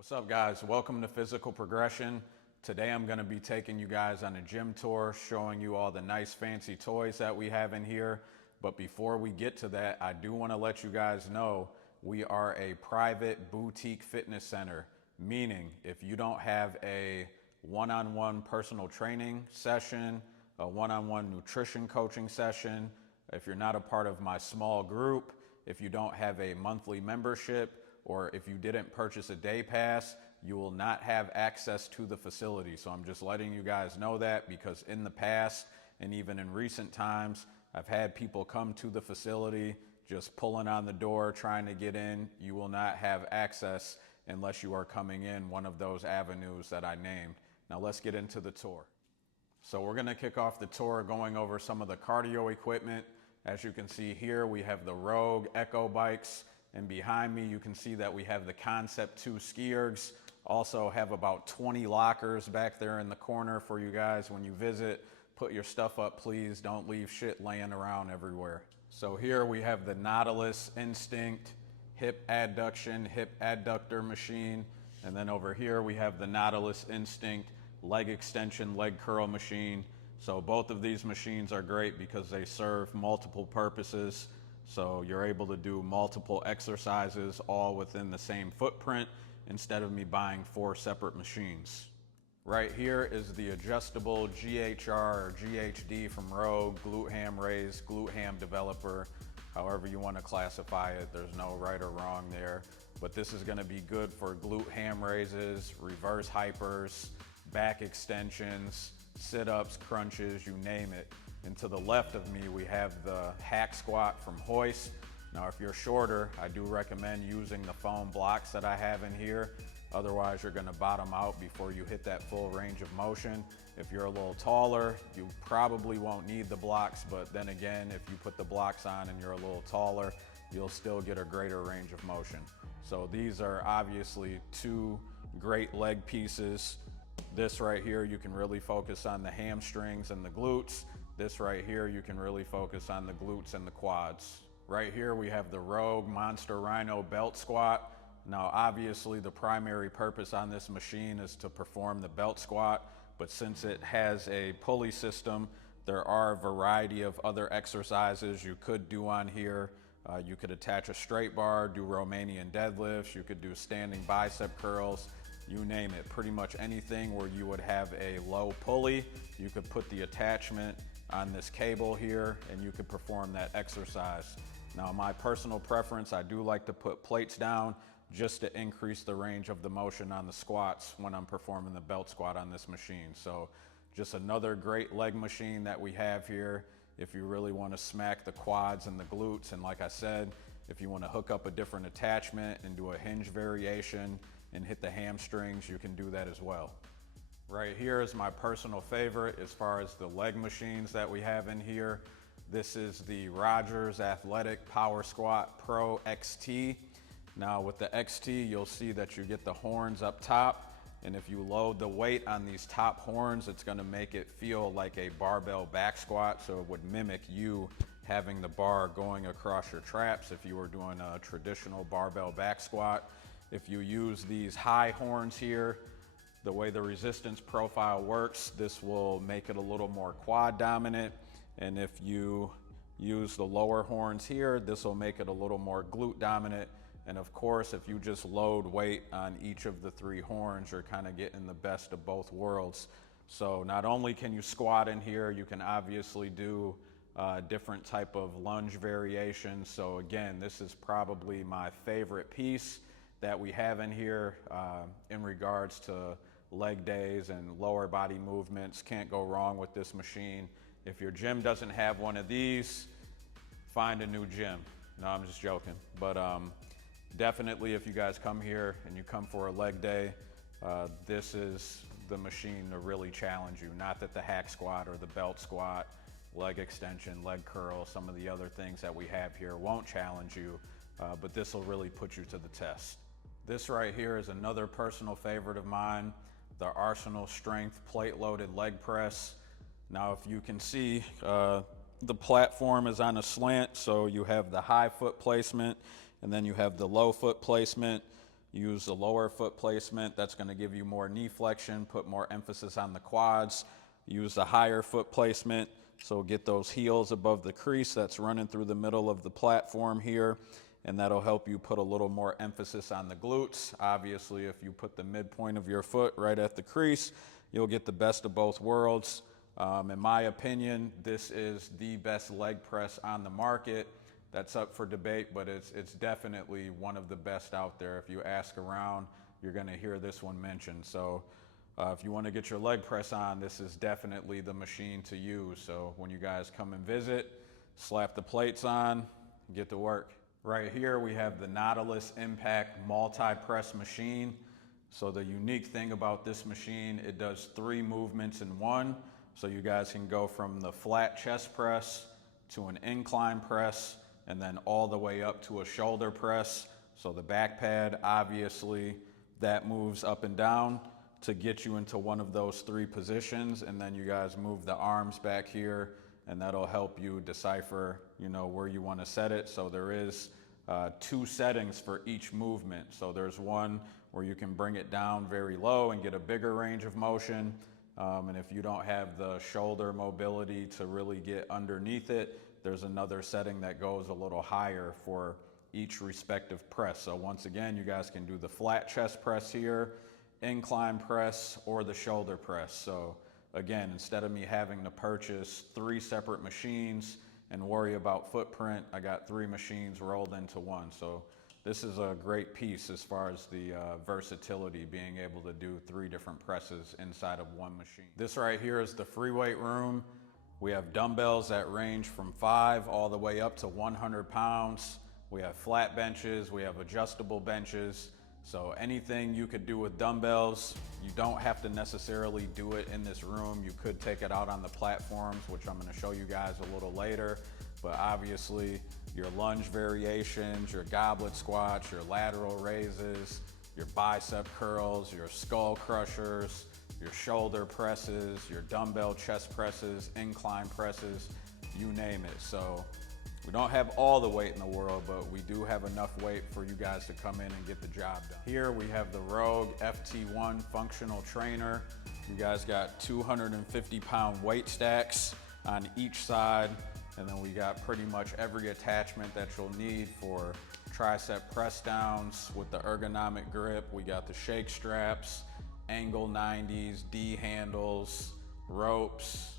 What's up, guys? Welcome to Physical Progression. Today I'm going to be taking you guys on a gym tour, showing you all the nice fancy toys that we have in here. But before we get to that, I do want to let you guys know we are a private boutique fitness center, meaning if you don't have a one-on-one personal training session, a one-on-one nutrition coaching session, if you're not a part of my small group, if you don't have a monthly membership, or if you didn't purchase a day pass, you will not have access to the facility. So I'm just letting you guys know that, because in the past and even in recent times, I've had people come to the facility just pulling on the door trying to get in. You will not have access unless you are coming in one of those avenues that I named. Now let's get into the tour. So we're gonna kick off the tour going over some of the cardio equipment. As you can see here, we have the Rogue Echo bikes. And behind me, you can see that we have the Concept 2 ski ergs. Also have about 20 lockers back there in the corner for you guys when you visit. Put your stuff up, please. Don't leave shit laying around everywhere. So here we have the Nautilus Instinct hip adduction, hip adductor machine. And then over here we have the Nautilus Instinct leg extension, leg curl machine. So both of these machines are great because they serve multiple purposes. So you're able to do multiple exercises all within the same footprint instead of me buying 4 separate machines. Right here is the adjustable GHR or GHD from Rogue, glute ham raise, glute ham developer, however you want to classify it. There's no right or wrong there, but this is going to be good for glute ham raises, reverse hypers, back extensions, sit-ups, crunches, you name it. And to the left of me, we have the hack squat from Hoist. Now, if you're shorter, I do recommend using the foam blocks that I have in here. Otherwise, you're gonna bottom out before you hit that full range of motion. If you're a little taller, you probably won't need the blocks, but then again, if you put the blocks on and you're a little taller, you'll still get a greater range of motion. So these are obviously 2 great leg pieces. This right here, you can really focus on the hamstrings and the glutes. This right here, you can really focus on the glutes and the quads. Right here, we have the Rogue Monster Rhino belt squat. Now, obviously, the primary purpose on this machine is to perform the belt squat, but since it has a pulley system, there are a variety of other exercises you could do on here. You could attach a straight bar, do Romanian deadlifts, you could do standing bicep curls, you name it. Pretty much anything where you would have a low pulley, you could put the attachment on this cable here and you could perform that exercise. Now, my personal preference, I do like to put plates down just to increase the range of the motion on the squats when I'm performing the belt squat on this machine. So just another great leg machine that we have here if you really want to smack the quads and the glutes. And like I said, if you want to hook up a different attachment and do a hinge variation and hit the hamstrings, you can do that as well. Right here is my personal favorite as far as the leg machines that we have in here. This is the Rogers Athletic Power Squat Pro XT. Now with the XT, you'll see that you get the horns up top, and if you load the weight on these top horns, it's gonna make it feel like a barbell back squat, so it would mimic you having the bar going across your traps if you were doing a traditional barbell back squat. If you use these high horns here, the way the resistance profile works, this will make it a little more quad dominant. And if you use the lower horns here, this will make it a little more glute dominant. And of course, if you just load weight on each of the 3 horns, you're kind of getting the best of both worlds. So not only can you squat in here, you can obviously do different type of lunge variations. So again, this is probably my favorite piece that we have in here in regards to leg days and lower body movements. Can't go wrong with this machine. If your gym doesn't have one of these, find a new gym. No, I'm just joking. But definitely if you guys come here and you come for a leg day, this is the machine to really challenge you. Not that the hack squat or the belt squat, leg extension, leg curl, some of the other things that we have here won't challenge you, but this will really put you to the test. This right here is another personal favorite of mine, the Arsenal Strength plate loaded leg press. Now, if you can see, the platform is on a slant, so you have the high foot placement and then you have the low foot placement. use the lower foot placement. That's going to give you more knee flexion, put more emphasis on the quads. Use the higher foot placement, so get those heels above the crease that's running through the middle of the platform here, and that'll help you put a little more emphasis on the glutes. Obviously, if you put the midpoint of your foot right at the crease, you'll get the best of both worlds. In my opinion, this is the best leg press on the market. That's up for debate, but it's definitely one of the best out there. If you ask around, you're gonna hear this one mentioned. So if you wanna get your leg press on, this is definitely the machine to use. So when you guys come and visit, slap the plates on, get to work. Right here, we have the Nautilus Impact Multi-Press Machine. So the unique thing about this machine, it does 3 movements in one. So you guys can go from the flat chest press to an incline press, and then all the way up to a shoulder press. So the back pad, obviously, that moves up and down to get you into one of those 3 positions. And then you guys move the arms back here, and that'll help you decipher, where you want to set it. So there is 2 settings for each movement. So there's one where you can bring it down very low and get a bigger range of motion. And if you don't have the shoulder mobility to really get underneath it, there's another setting that goes a little higher for each respective press. So once again, you guys can do the flat chest press here, incline press, or the shoulder press. So again, instead of me having to purchase 3 separate machines and worry about footprint, I got 3 machines rolled into one. So this is a great piece as far as the versatility, being able to do 3 different presses inside of one machine. This right here is the free weight room. We have dumbbells that range from 5 all the way up to 100 pounds. We have flat benches, we have adjustable benches. So anything you could do with dumbbells, you don't have to necessarily do it in this room. You could take it out on the platforms, which I'm gonna show you guys a little later. But obviously, your lunge variations, your goblet squats, your lateral raises, your bicep curls, your skull crushers, your shoulder presses, your dumbbell chest presses, incline presses, you name it. So we don't have all the weight in the world, but we do have enough weight for you guys to come in and get the job done. Here we have the Rogue FT1 functional trainer. You guys got 250-pound weight stacks on each side, and then we got pretty much every attachment that you'll need for tricep press downs with the ergonomic grip. We got the shake straps, angle 90s, D handles, ropes,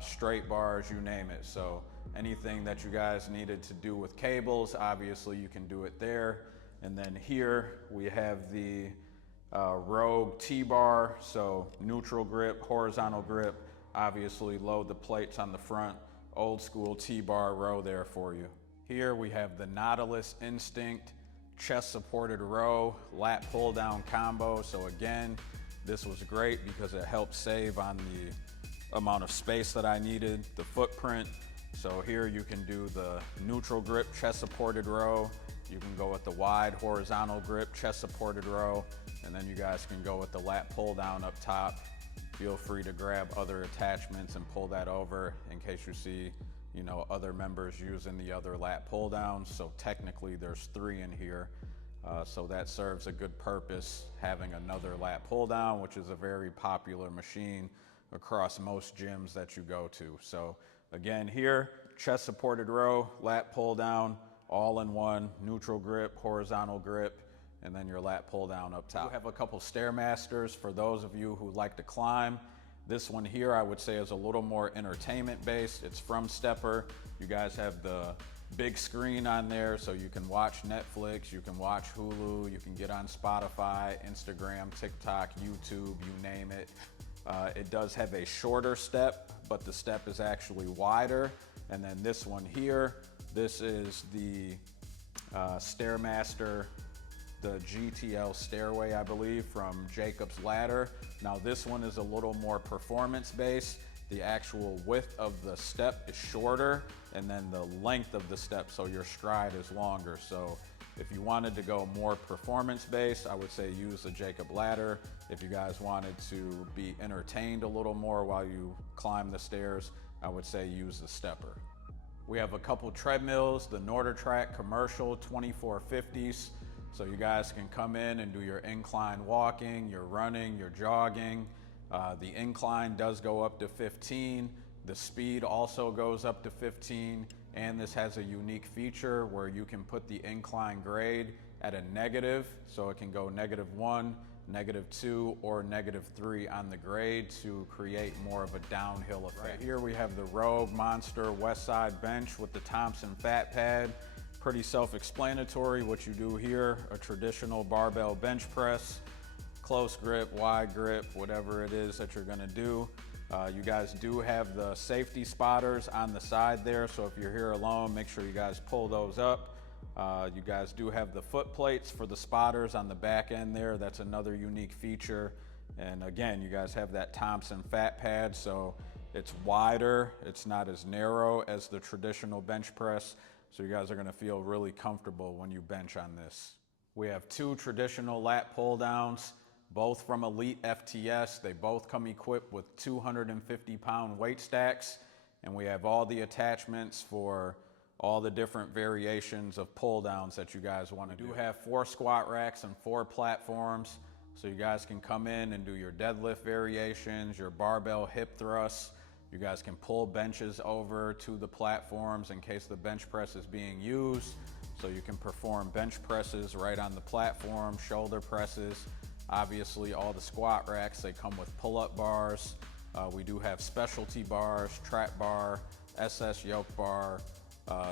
straight bars, you name it. So anything that you guys needed to do with cables, obviously you can do it there. And then here we have the Rogue T-bar, so neutral grip, horizontal grip, obviously load the plates on the front, old school T-bar row there for you. Here we have the Nautilus Instinct chest supported row lat pull down combo. So again, this was great because it helped save on the amount of space that I needed, the footprint. So here you can do the neutral grip chest supported row. You can go with the wide horizontal grip chest supported row, and then you guys can go with the lat pull down up top. Feel free to grab other attachments and pull that over in case you see, other members using the other lat pull downs. So technically there's 3 in here. So that serves a good purpose, having another lat pull down, which is a very popular machine across most gyms that you go to. So again, here, chest supported row, lat pull down, all in one, neutral grip, horizontal grip, and then your lat pull down up top. We have a couple Stairmasters for those of you who like to climb. This one here, I would say, is a little more entertainment based. It's from Stepper. You guys have the big screen on there, so you can watch Netflix, you can watch Hulu, you can get on Spotify, Instagram, TikTok, YouTube, you name it. It does have a shorter step, but the step is actually wider. And then this one here, this is the Stairmaster, the GTL Stairway, I believe, from Jacob's Ladder. Now this one is a little more performance based. The actual width of the step is shorter, and then the length of the step, so your stride is longer. So if you wanted to go more performance based, I would say use the Jacob Ladder. If you guys wanted to be entertained a little more while you climb the stairs, I would say use the Stepper. We have a couple treadmills, the NordicTrack commercial 2450s. So you guys can come in and do your incline walking, your running, your jogging. The incline does go up to 15. The speed also goes up to 15. And this has a unique feature where you can put the incline grade at a negative. So it can go -1, -2, or -3 on the grade to create more of a downhill effect. Right here we have the Rogue Monster West Side bench with the Thompson fat pad. Pretty self-explanatory what you do here. A traditional barbell bench press, close grip, wide grip, whatever it is that you're gonna do. You guys do have the safety spotters on the side there, so if you're here alone, make sure you guys pull those up. You guys do have the foot plates for the spotters on the back end there. That's another unique feature. And again, you guys have that Thompson fat pad, so it's wider. It's not as narrow as the traditional bench press. So you guys are gonna feel really comfortable when you bench on this. We have 2 traditional lat pull downs, both from Elite FTS. They both come equipped with 250-pound weight stacks, and we have all the attachments for all the different variations of pull downs that you guys want to do. We do have 4 squat racks and 4 platforms, so you guys can come in and do your deadlift variations, your barbell hip thrusts. You guys can pull benches over to the platforms in case the bench press is being used, so you can perform bench presses right on the platform, shoulder presses. Obviously, all the squat racks, they come with pull-up bars. We do have specialty bars, trap bar, SS yoke bar,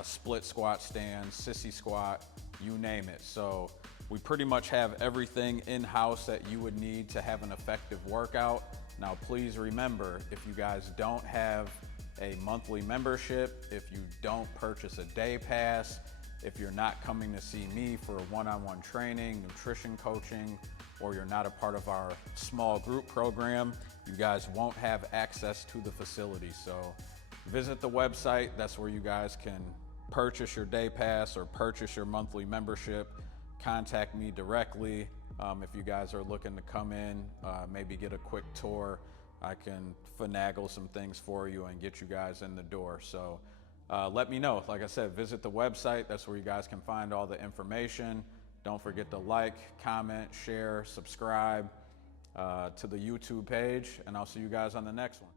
split squat stand, sissy squat, you name it. So we pretty much have everything in-house that you would need to have an effective workout. Now, please remember, if you guys don't have a monthly membership, if you don't purchase a day pass, if you're not coming to see me for a one-on-one training, nutrition coaching, or you're not a part of our small group program, you guys won't have access to the facility. So visit the website. That's where you guys can purchase your day pass or purchase your monthly membership. Contact me directly. If you guys are looking to come in, maybe get a quick tour, I can finagle some things for you and get you guys in the door. So let me know. Like I said, visit the website. That's where you guys can find all the information. Don't forget to like, comment, share, subscribe to the YouTube page, and I'll see you guys on the next one.